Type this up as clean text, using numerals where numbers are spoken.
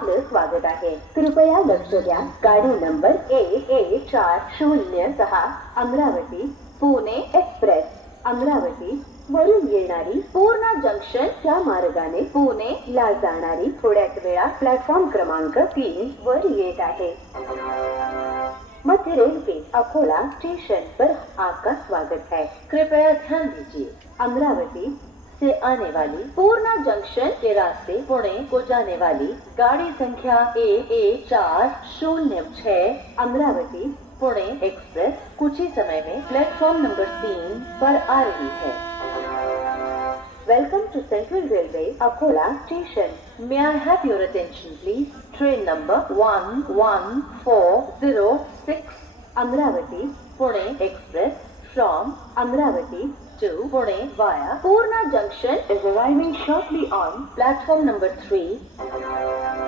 आपलं स्वागत आहे. कृपया लक्ष द्या. गाडी number AA406 Amravati Pune express Amravati वरून येणारी पूर्णा जंक्शन च्या मार्गाने पुणे ला जाणारी थोड्याच वेळा प्लॅटफॉर्म क्रमांक 3 वर येत आहे. मध्य रेलवे अकोला स्टेशन पर आपका स्वागत है. कृपया ध्यान दीजिए. अमरावती से आने वाली पूर्णा जंक्शन के रास्ते पुणे को जाने वाली गाड़ी संख्या AA406 अमरावती पुणे एक्सप्रेस कुछ ही समय में प्लेटफॉर्म नंबर 3 पर आ रही है. Welcome to central railway Akola station. May I have your attention please. Train number 11406 Amravati Pune express from Amravati to Pune via Purna Junction is arriving shortly on platform number 3.